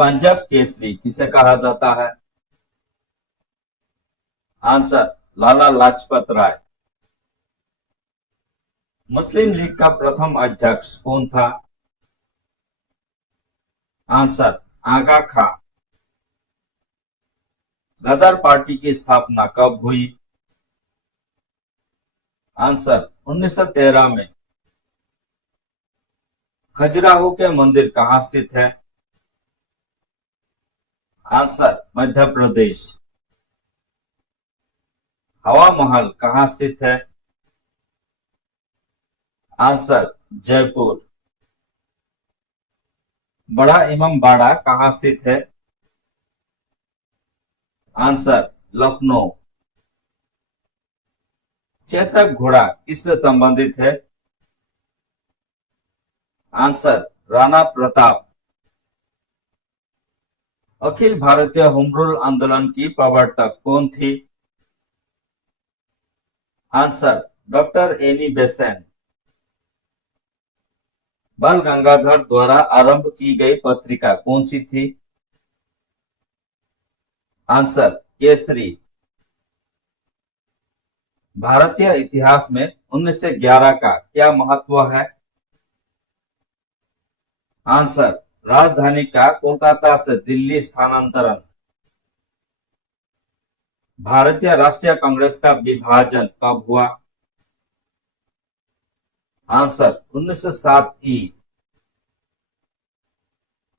पंजाब केसरी किसे कहा जाता है? आंसर, लाला लाजपत राय। मुस्लिम लीग का प्रथम अध्यक्ष कौन था? आंसर, आगा खां। गदर पार्टी की स्थापना कब हुई? आंसर, 1913 में। खजुराहो के मंदिर कहाँ स्थित है? आंसर, मध्य प्रदेश। हवा महल कहाँ स्थित है? आंसर, जयपुर। बड़ा इमाम बाड़ा कहाँ स्थित है? आंसर, लखनऊ। चेतक घोड़ा किससे संबंधित है? Answer, Rana Pratap. Akhil Bharatiya home rule आंदोलन की प्रवर्तक कौन थी? Answer, doctor Annie Besant. बाल गंगाधर द्वारा आरंभ की गई पत्रिका कौन सी थी? आंसर, केसरी। भारतीय इतिहास में 1911 का क्या महत्व है? आंसर, राजधानी का कोलकाता से दिल्ली स्थानांतरण। भारतीय राष्ट्रीय कांग्रेस का विभाजन कब हुआ? आंसर, 1907 ई।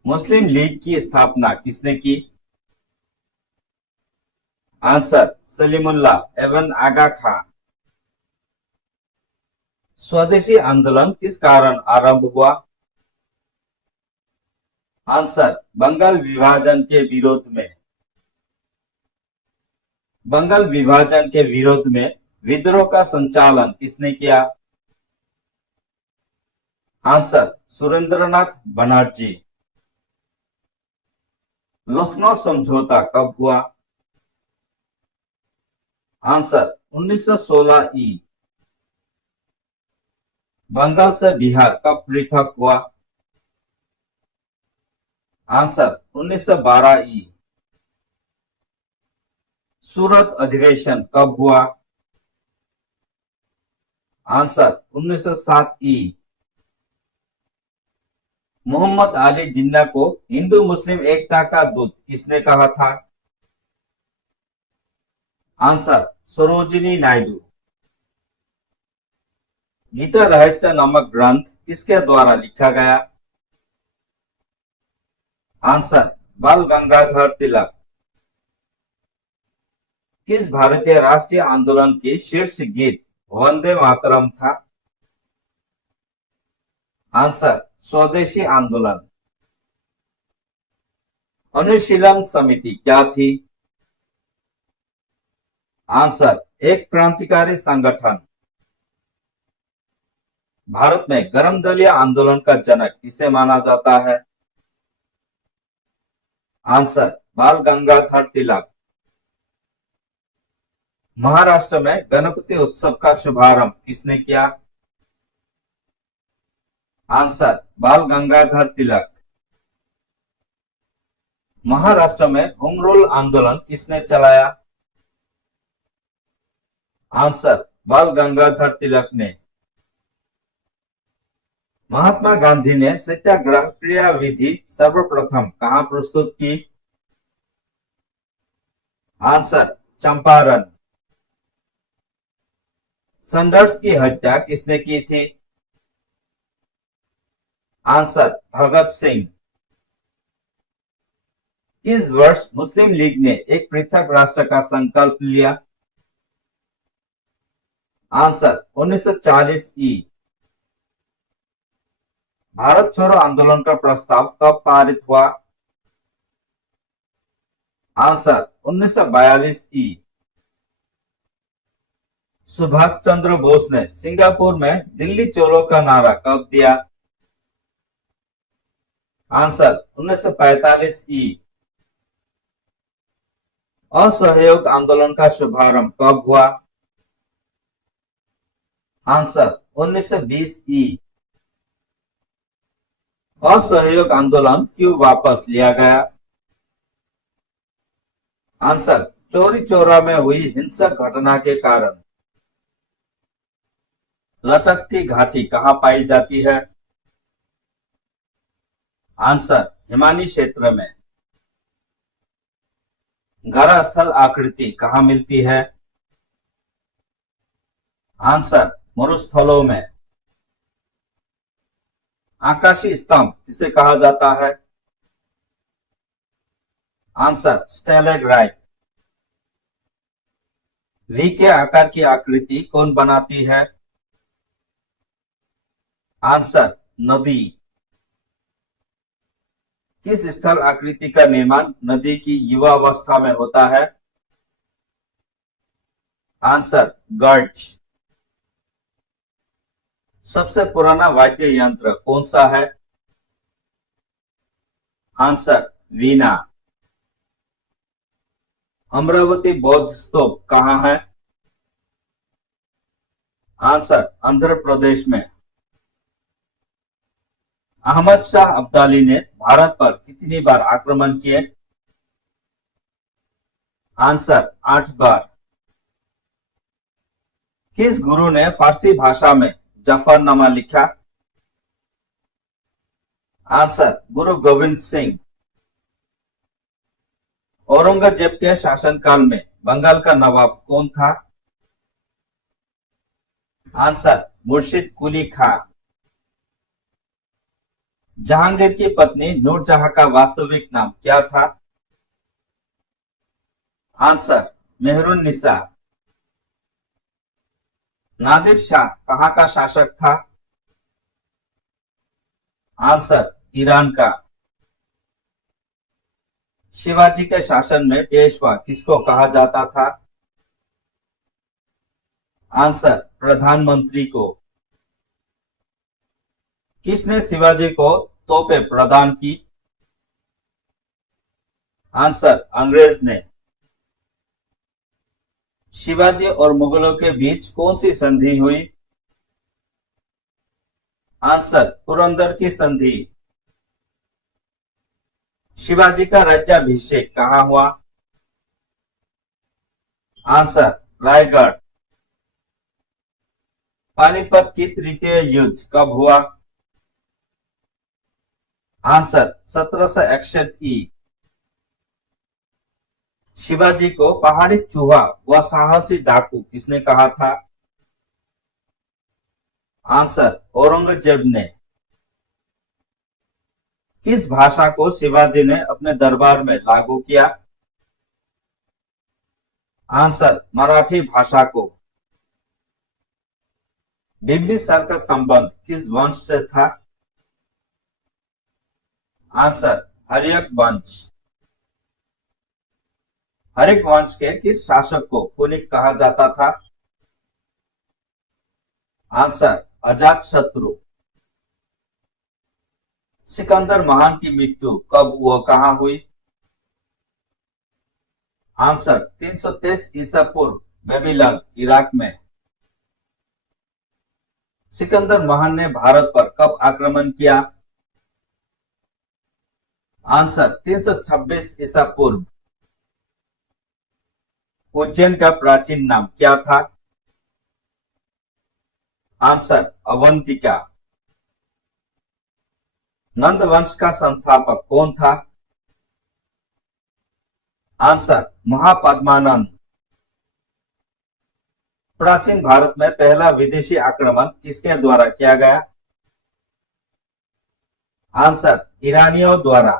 मुस्लिम लीग की स्थापना किसने की? आंसर, सलीमुल्लाह एवं आगा खां। स्वदेशी आंदोलन किस कारण आरंभ हुआ? आंसर, बंगाल विभाजन के विरोध में। बंगाल विभाजन के विरोध में विद्रोह का संचालन किसने किया? आंसर, सुरेंद्रनाथ बनर्जी। लखनऊ समझौता कब हुआ? आंसर, 1916 ई। बंगाल से बिहार कब पृथक हुआ? आंसर, 1912 ई। सूरत अधिवेशन कब हुआ? आंसर, 1907 ई। मोहम्मद अली जिन्ना को हिंदू मुस्लिम एकता का दूत किसने कहा था? आंसर, सरोजिनी नायडू। गीता रहस्य नामक ग्रंथ किसके द्वारा लिखा गया? आंसर, बाल गंगाधर तिलक। किस भारतीय राष्ट्रीय आंदोलन की शीर्ष गीत वंदे मातरम था? आंसर, स्वदेशी आंदोलन। अनुशीलन समिति क्या थी? आंसर, एक क्रांतिकारी संगठन। भारत में गरम दलिया आंदोलन का जनक किसे माना जाता है? आंसर, बाल गंगाधर तिलक। महाराष्ट्र में गणपति उत्सव का शुभारंभ किसने किया? आंसर, बाल गंगाधर तिलक। महाराष्ट्र में होम रूल आंदोलन किसने चलाया? आंसर, बाल गंगाधर तिलक ने। महात्मा गांधी ने सत्याग्रह क्रिया विधि सर्वप्रथम कहां प्रस्तुत की? आंसर, चंपारण। सैंडर्स की हत्या किसने की थी? आंसर, भगत सिंह। किस वर्ष मुस्लिम लीग ने एक पृथक राष्ट्र का संकल्प लिया? आंसर, 1940 ई। भारत छोड़ो आंदोलन का प्रस्ताव कब पारित हुआ? आंसर, 1942 ई। सुभाष चंद्र बोस ने सिंगापुर में दिल्ली चलो का नारा कब दिया? आंसर, 1945 ई। असहयोग आंदोलन का शुभारंभ कब हुआ? आंसर, 1920 ई। असहयोग आंदोलन क्यों वापस लिया गया? आंसर, चौरी चौरा में हुई हिंसक घटना के कारण। लटकती घाटी कहाँ पाई जाती है? आंसर, हिमानी क्षेत्र में। घर स्थल आकृति कहाँ मिलती है? आंसर, मरुस्थलों में। आकाशीय स्तंभ किसे कहा जाता है? आंसर, स्टेलेग्राइट। वी के आकार की आकृति कौन बनाती है? आंसर, नदी। किस स्थल आकृति का निर्माण नदी की युवावस्था में होता है? आंसर, गर्च। सबसे पुराना वाद्य यंत्र कौन सा है? आंसर, वीणा। अमरावती बौद्ध स्तूप कहाँ है? आंसर, आंध्र प्रदेश में। अहमद शाह अब्दाली ने भारत पर कितनी बार आक्रमण किए? आंसर, 8 बार। किस गुरु ने फारसी भाषा में जफरनामा लिखा? आंसर, गुरु गोविंद सिंह। औरंगजेब के शासनकाल में बंगाल का नवाब कौन था? आंसर, मुर्शिद कुली खां। जहांगीर की पत्नी नूरजहां का वास्तविक नाम क्या था? आंसर, मेहरुन्निसा। नादिर शाह कहां का शासक था? आंसर, ईरान का। शिवाजी के शासन में पेशवा किसको कहा जाता था? आंसर, प्रधानमंत्री को। किसने शिवाजी को तोपें प्रदान की? आंसर, अंग्रेज ने। शिवाजी और मुगलों के बीच कौन सी संधि हुई? आंसर, पुरंदर की संधि। शिवाजी का राज्याभिषेक कहाँ हुआ? आंसर, रायगढ़। पानीपत की तृतीय युद्ध कब हुआ? आंसर, 1761 ई। शिवाजी को पहाड़ी चूहा व साहसी डाकू किसने कहा था? आंसर, औरंगजेब ने। किस भाषा को शिवाजी ने अपने दरबार में लागू किया? आंसर, मराठी भाषा को। बिंबिसार का संबंध किस वंश से था? आंसर, हर्यक वंश। हर्यक वंश के किस शासक को कुनिक कहा जाता था? आंसर, अजातशत्रु। सिकंदर महान की मृत्यु कब व कहां हुई? आंसर, 323 ईसा पूर्व, बेबीलोन, इराक में। सिकंदर महान ने भारत पर कब आक्रमण किया? आंसर, 326 ईसा पूर्व। उज्जैन का प्राचीन नाम क्या था? आंसर, अवंतिका। नंद वंश का संस्थापक कौन था? आंसर, महापद्मानंद। प्राचीन भारत में पहला विदेशी आक्रमण किसके द्वारा किया गया? आंसर, ईरानियों द्वारा।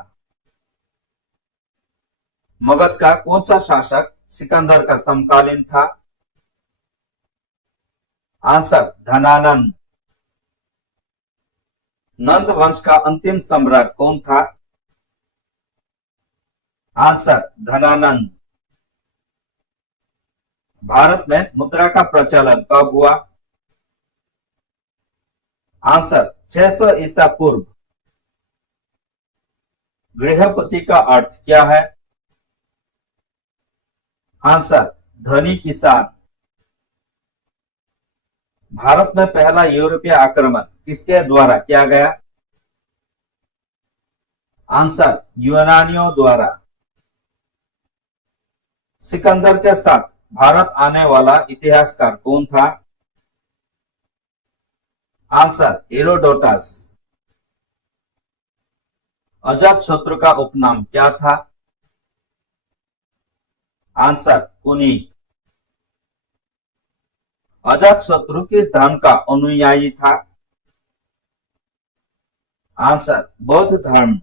मगध का कौन सा शासक सिकंदर का समकालीन था? आंसर, धनानंद। नंद वंश का अंतिम सम्राट कौन था? आंसर, धनानंद। भारत में मुद्रा का प्रचलन कब हुआ? आंसर, 600 ईसा पूर्व। गृहपति का अर्थ क्या है? आंसर, धनी किसान। भारत में पहला यूरोपीय आक्रमण किसके द्वारा किया गया? आंसर यूनानियों द्वारा। सिकंदर के साथ भारत आने वाला इतिहासकार कौन था? Answer Herodotus. अजातशत्रु का उपनाम क्या था? आंसर कुनीक। अजातशत्रु किस धर्म का अनुयायी था? आंसर बौद्ध धर्म।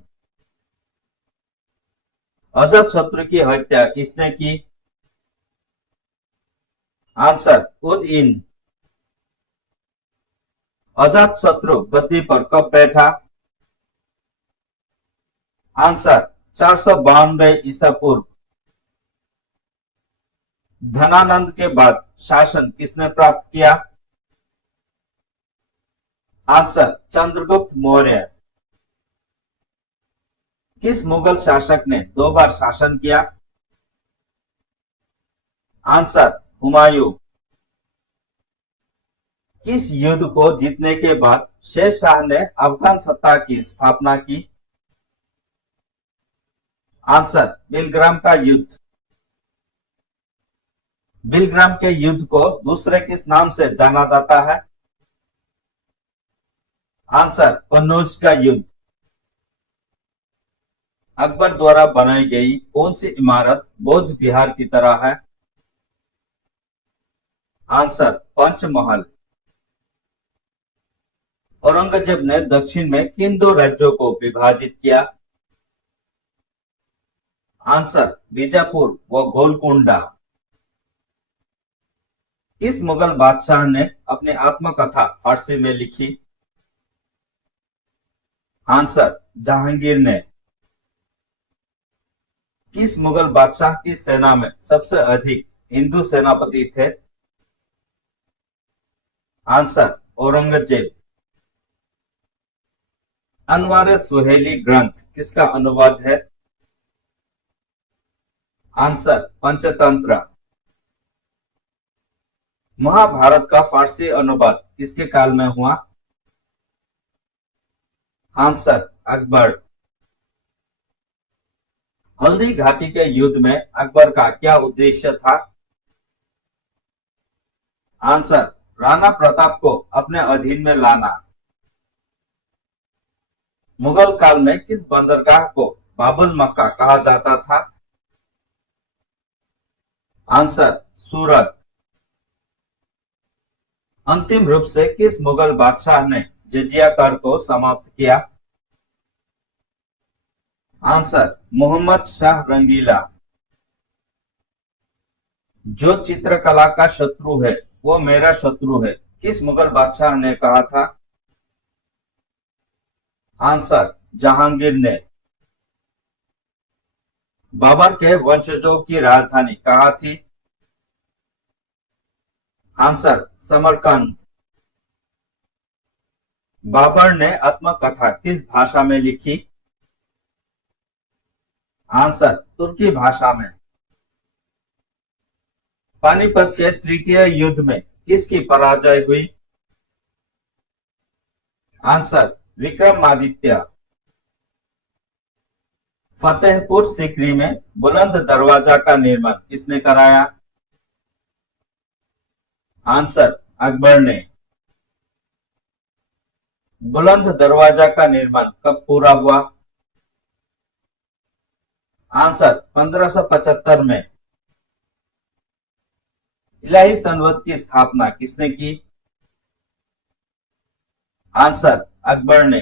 अजातशत्रु की हत्या किसने की? आंसर उदयिन। अजातशत्रु गद्दी पर कब बैठा? आंसर 492 ईसा पूर्व। धनानंद के बाद शासन किसने प्राप्त किया? आंसर चंद्रगुप्त मौर्य। किस मुगल शासक ने 2 बार शासन किया? आंसर हुमायूं। किस युद्ध को जीतने के बाद शेर शाह ने अफगान सत्ता की स्थापना की? आंसर बिलग्राम का युद्ध। बिलग्राम के युद्ध को दूसरे किस नाम से जाना जाता है? आंसर कन्नौज का युद्ध। अकबर द्वारा बनाई गई कौन सी इमारत बौद्ध विहार की तरह है? आंसर पंचमहल। औरंगजेब ने दक्षिण में किन 2 राज्यों को विभाजित किया? आंसर बीजापुर व गोलकोंडा। किस मुगल बादशाह ने अपनी आत्मकथा फारसी में लिखी? आंसर जहांगीर ने। किस मुगल बादशाह की सेना में सबसे अधिक हिंदू सेनापति थे? आंसर औरंगजेब। अनवार सुहेली ग्रंथ किसका अनुवाद है? आंसर पंचतंत्र। महाभारत का फारसी अनुवाद किसके काल में हुआ? आंसर अकबर। हल्दी घाटी के युद्ध में अकबर का क्या उद्देश्य था? आंसर राणा प्रताप को अपने अधीन में लाना। मुगल काल में किस बंदरगाह को बाबुल मक्का कहा जाता था? आंसर सूरत। अंतिम रूप से किस मुगल बादशाह ने जजिया कर को समाप्त किया? आंसर मोहम्मद शाह रंगीला। जो चित्रकला का शत्रु है वो मेरा शत्रु है, किस मुगल बादशाह ने कहा था? आंसर जहांगीर ने। बाबर के वंशजों की राजधानी कहाँ थी? आंसर समरकंद। बाबर ने आत्मकथा किस भाषा में लिखी? आंसर तुर्की भाषा में। पानीपत के तृतीय युद्ध में किसकी पराजय हुई? आंसर विक्रमादित्य। फतेहपुर सीकरी में बुलंद दरवाजा का निर्माण किसने कराया? आंसर अकबर ने। बुलंद दरवाजा का निर्माण कब पूरा हुआ? आंसर 1575 में। इलाही संवत की स्थापना किसने की? आंसर अकबर ने।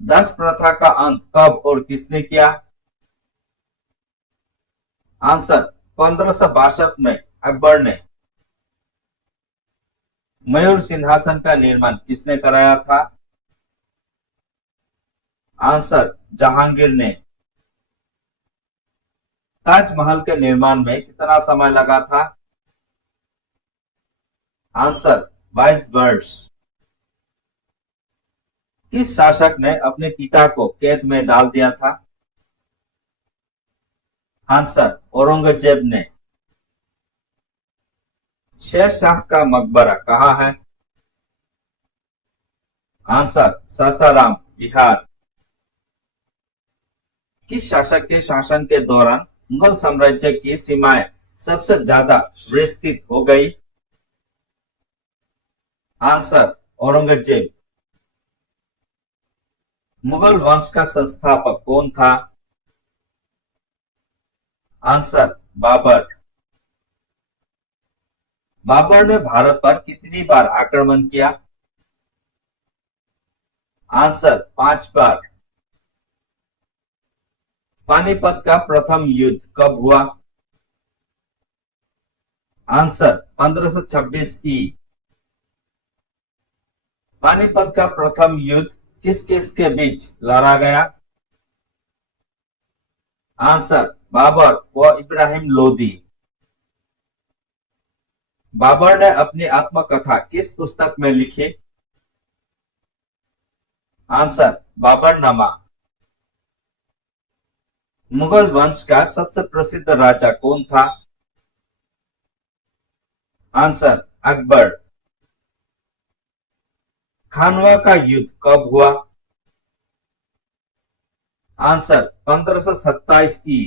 दास प्रथा का अंत कब और किसने किया? आंसर 1562 में अकबर ने। मयूर सिंहासन का निर्माण किसने कराया था? आंसर जहांगीर ने। ताजमहल के निर्माण में कितना समय लगा था? आंसर 22 वर्ष। किस शासक ने अपने पिता को कैद में डाल दिया था? आंसर औरंगजेब ने। शेर शाह का मकबरा कहाँ है? आंसर सासाराम बिहार। किस शासक के शासन के दौरान मुगल साम्राज्य की सीमाएं सबसे ज्यादा विस्तृत हो गई? आंसर औरंगजेब। मुगल वंश का संस्थापक कौन था? आंसर बाबर। बाबर ने भारत पर कितनी बार आक्रमण किया? आंसर 5 बार। पानीपत का प्रथम युद्ध कब हुआ? आंसर 1526 ई। पानीपत का प्रथम युद्ध किस किस के बीच लड़ा गया? आंसर बाबर व इब्राहिम लोदी। बाबर ने अपनी आत्मकथा किस पुस्तक में लिखी? आंसर बाबरनामा। मुगल वंश का सबसे प्रसिद्ध राजा कौन था? आंसर अकबर। खानवा का युद्ध कब हुआ? आंसर 1527 ई।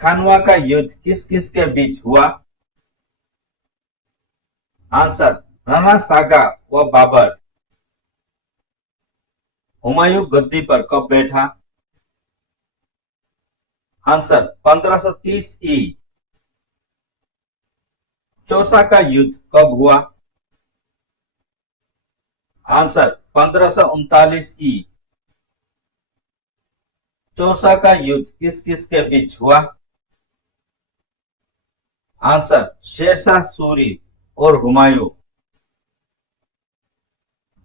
खानवा का युद्ध किस किस के बीच हुआ? आंसर राणा सागा व बाबर। हुमायूं गद्दी पर कब बैठा? आंसर 1530 ई। चौसा का युद्ध कब हुआ? आंसर 1539 ई। चौसा का युद्ध किस किस के बीच हुआ? आंसर शेरशाह सूरी और हुमायूं।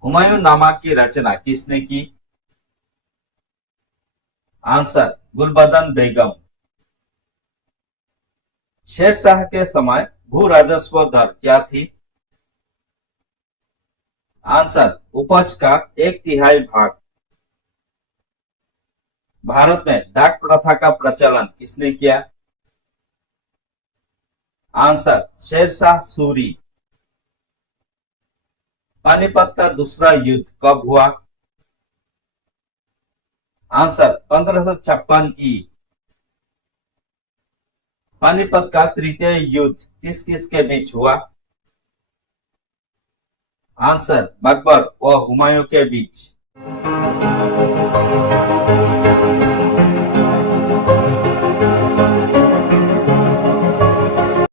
हुमायूंनामा की रचना किसने की? आंसर गुलबदन बेगम। शेरशाह के समय भू राजस्व दर क्या थी? आंसर उपज का 1/3 भाग। भारत में डाक प्रथा का प्रचलन किसने किया? आंसर शेरशाह सूरी। पानीपत का दूसरा युद्ध कब हुआ? आंसर 1556 ई। पानीपत का तृतीय युद्ध किस किस के बीच हुआ? आंसर बाबर व हुमायूं के बीच।